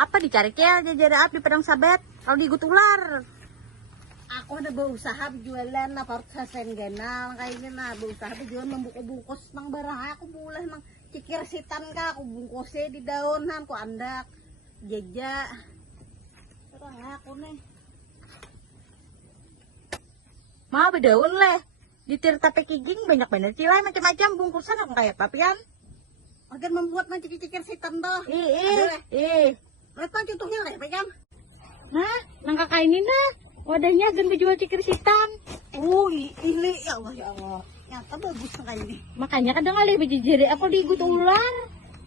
Apa dicari kel jajar up di Padang Sabet kalau digut ular. Aku ada berusaha jualan na parut sa senggenal kayaknya na berusaha jualan membungkus nang barang aku boleh nang cikir sitan ka aku bungkusnya di daunan ku andak jeja terang aku nih Mau bedaun leh. Di Tirta Pekiging banyak bener cilai macam-macam bungkusan aku kayak papian. agar membuat nang cikir sitan doh Ih. mereka contohnya leh pegang Nah, nang kakak ini nah. Wadahnya agen jual cikir sitan. ini ya Allah nyata bagus sekali ini Makanya kadang kali bejijiri apa digut ular.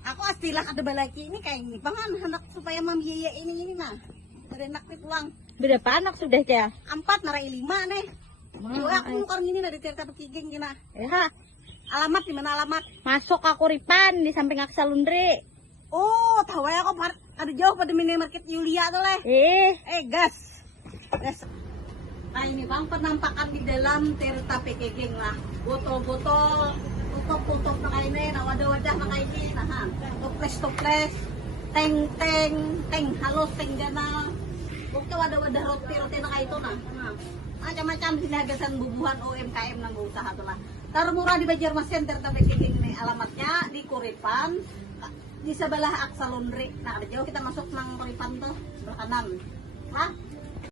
aku astilah ada balaki ini kayak ini pangan anak supaya membiayai ini nah dari anak pulang Berapa anak sudah ya? 4 narai 5 nih. Aku orang ini dari Tirta Pekiging gina. Ya, Alamat di mana alamat? masuk aku Ripan di samping Aksa Laundry. Oh, tahu ya aku ada jauh pada minimarket Yulia tuh leh. Gas. Nah ini bang penampakan di dalam Tirta Pekiging lah. Botol-botol, tutup na kayo na, wadah-wadah na kayo nah. Toples, teng halos, teng gana. Bukti wadah-wadah roti na kayo na. Macam-macam sinagasan bubuhan UMKM ng usaha to lah. Termurah di Banjarmasin Tirta Pekiging nih alamatnya di Kuripan di sebelah Aksa Laundry. Nah, ada jauh kita masuk nang Kuripan tuh sebelah kanan. Nah,